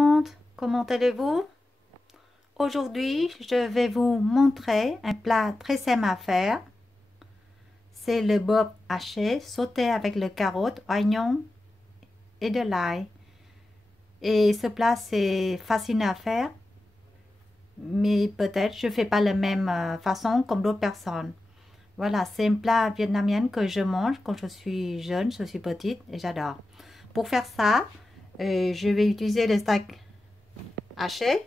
monde, comment allez-vous? Aujourd'hui, je vais vous montrer un plat très simple à faire. C'est le bob haché sauté avec le carotte, oignon et de l'ail. Et ce plat, c'est facile à faire, mais peut-être je ne fais pas la même façon comme d'autres personnes. Voilà, c'est un plat vietnamien que je mange quand je suis jeune, je suis petite et j'adore. Pour faire ça, je vais utiliser le steak haché.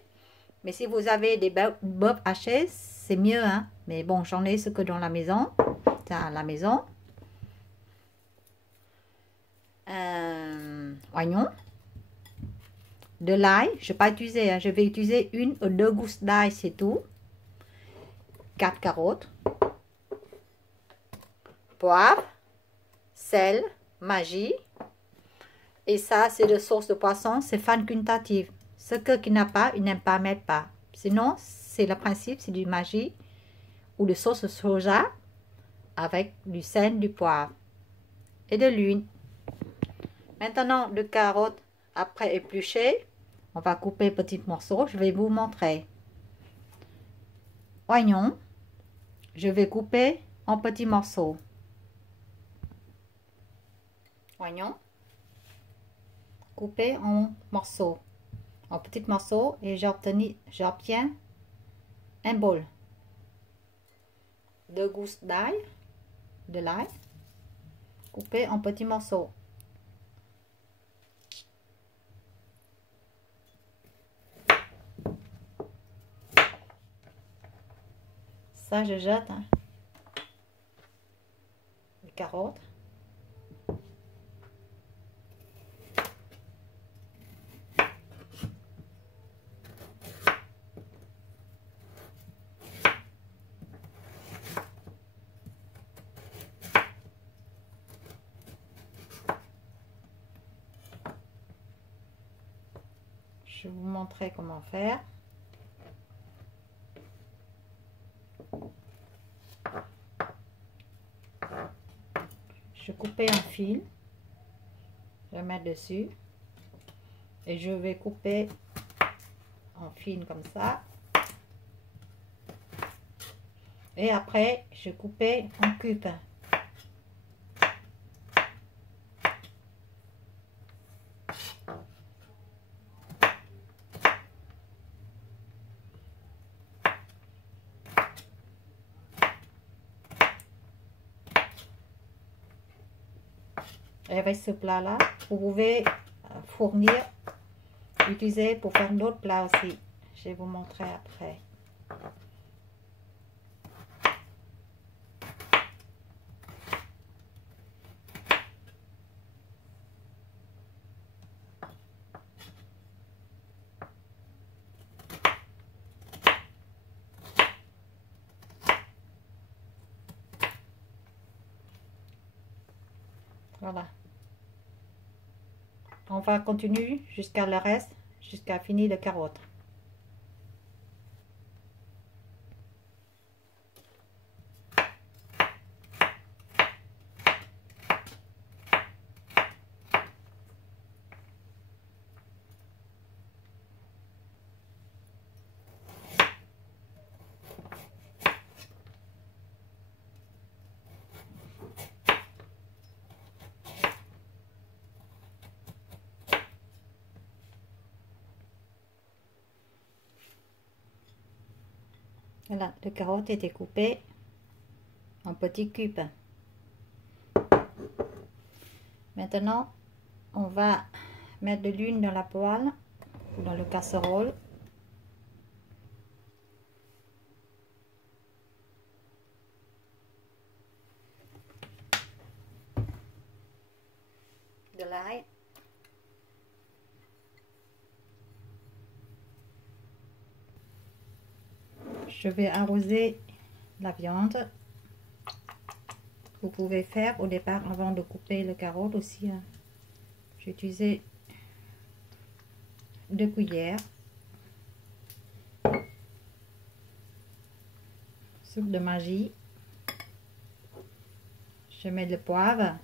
Mais si vous avez des bobs hachés, c'est mieux, hein. Mais bon, j'en ai ce que dans la maison. C'est à la maison. Oignon. De l'ail. Je ne vais pas utiliser, hein. Je vais utiliser une ou deux gousses d'ail, c'est tout. 4 carottes. Poivre. Sel. Magie. Et ça, c'est de sauce de poisson. C'est facultatif. Ce qui n'a pas, il n'aime pas, mettre pas. Sinon, c'est le principe, c'est du magie ou de sauce soja avec du sel, du poivre et de l'huile. Maintenant, le carotte, après épluché, on va couper petits morceaux. Je vais vous montrer. Oignon, je vais couper en petits morceaux. Oignon, coupé en morceaux, en petits morceaux, et j'obtiens un bol. 2 gousses d'ail, de l'ail, coupé en petits morceaux. Ça, je jette, hein. Les carottes. Je vais vous montrer comment faire. Je coupe en fil, je vais mettre dessus et je vais couper en fil comme ça. Et après, je coupe en cubes. Et avec ce plat-là, vous pouvez utiliser pour faire d'autres plats aussi. Je vais vous montrer après. Voilà. On va continuer jusqu'à le reste, jusqu'à finir le carotte. Voilà, le carotte était coupé en petits cubes. Maintenant, on va mettre de l'huile dans la poêle ou dans le casserole. De l'ail. Je vais arroser la viande. Vous pouvez faire au départ avant de couper le carotte aussi. Hein. J'ai utilisé 2 cuillères. Soupe de magie. Je mets le poivre.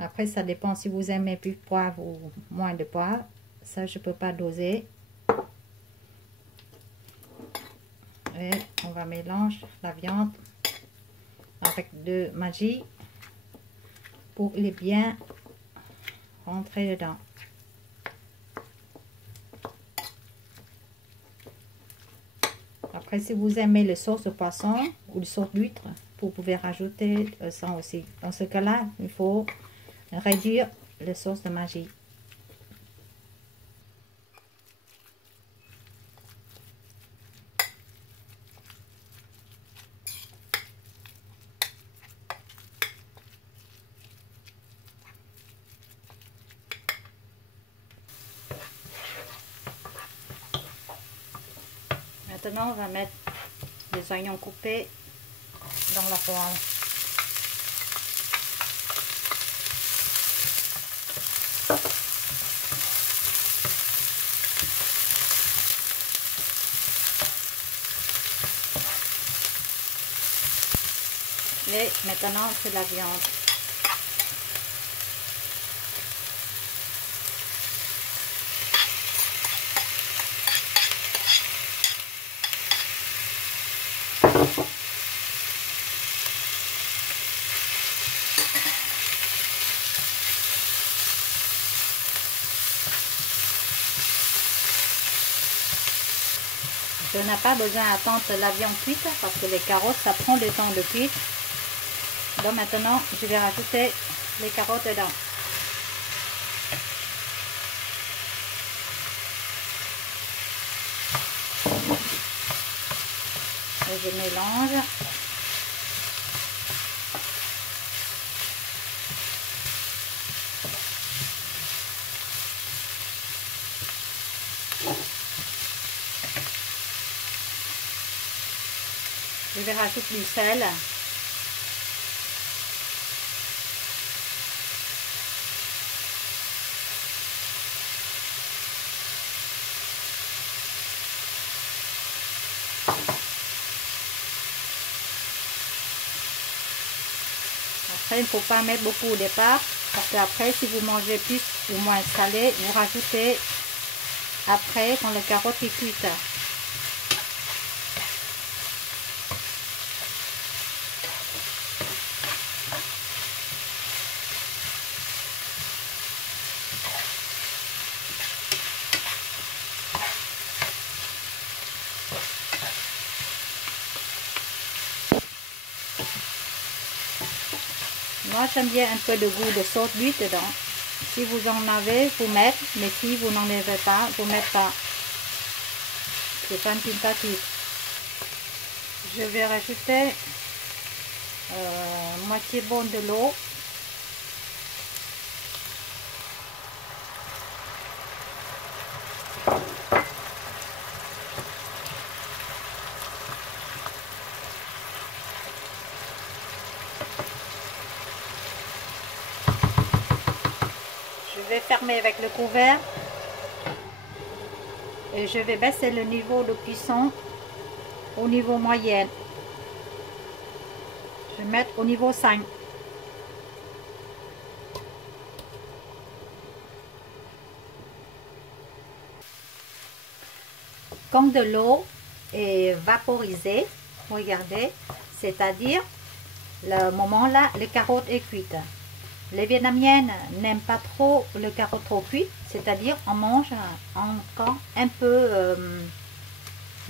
Après, ça dépend si vous aimez plus de poivre ou moins de poivre. ça je peux pas doser. Et on va mélanger la viande avec de Maggi pour les bien rentrer dedans. Après, si vous aimez les sauces de poisson ou les sauces d'huître, vous pouvez rajouter ça aussi. Dans ce cas-là, il faut réduire les sauces de Maggi. Maintenant, on va mettre les oignons coupés dans la poêle. Et maintenant, c'est la viande. Je n'ai pas besoin d'attendre la viande cuite parce que les carottes, ça prend le temps de cuire. Donc maintenant, je vais rajouter les carottes dedans. Et je mélange. Je vais rajouter du sel. Après, il ne faut pas mettre beaucoup au départ, parce qu'après, si vous mangez plus ou moins salé, vous rajoutez après quand la carotte est cuite. Moi, j'aime bien un peu de goût de sauce d'huître dedans. Si vous en avez, vous mettez, mais si vous n'en avez pas, vous ne mettez pas. C'est pas une tentative. Je vais rajouter moitié bonne de l'eau. Je vais fermer avec le couvert et je vais baisser le niveau de cuisson au niveau moyen. Je vais mettre au niveau 5. Quand de l'eau est vaporisée, regardez, c'est-à-dire le moment là, les carottes est cuite. Les Vietnamiennes n'aiment pas trop le carotte trop cuit, c'est-à-dire on mange encore un peu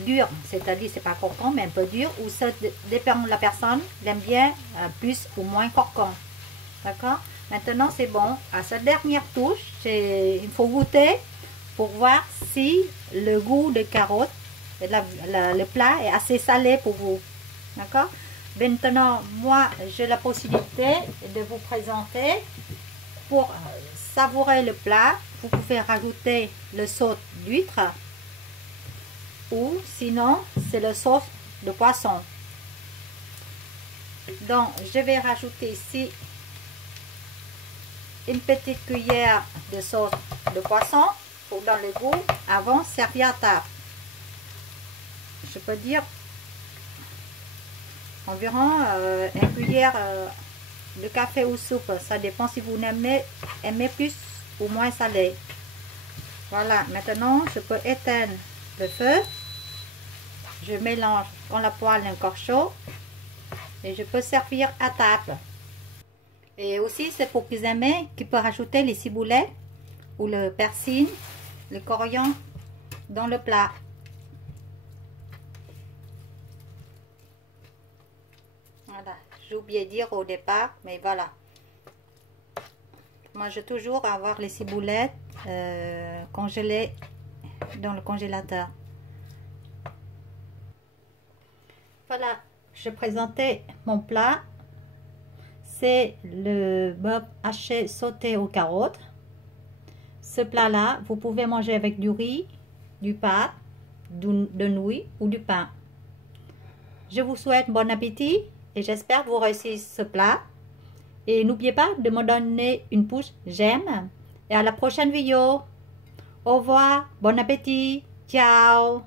dur, c'est-à-dire c'est pas croquant mais un peu dur, ou ça dépend de la personne, elle aime bien plus ou moins croquant. D'accord? Maintenant c'est bon. À cette dernière touche, il faut goûter pour voir si le goût de carotte, le plat est assez salé pour vous. D'accord? Maintenant, moi, j'ai la possibilité de vous présenter. Pour savourer le plat, vous pouvez rajouter le sauce d'huître ou sinon, c'est le sauce de poisson. Donc, je vais rajouter ici une petite cuillère de sauce de poisson pour dans le goût avant de servir à table. Je peux dire environ une cuillère de café ou soupe, ça dépend si vous aimez plus ou moins salé. Voilà, maintenant je peux éteindre le feu. Je mélange quand la poêle est encore chaude et je peux servir à table. Et aussi, c'est pour qu'ils aiment, qui peut rajouter les ciboulettes ou le persil, le coriandre dans le plat. Voilà, j'ai oublié de dire au départ, mais voilà. Moi, je toujours avoir les ciboulettes congelées dans le congélateur. Voilà, je présentais mon plat. C'est le bob haché sauté aux carottes. Ce plat-là, vous pouvez manger avec du riz, du pâte, de nouilles ou du pain. Je vous souhaite bon appétit et j'espère que vous réussissez ce plat. Et n'oubliez pas de me donner une pouce j'aime. Et à la prochaine vidéo. Au revoir, bon appétit, ciao.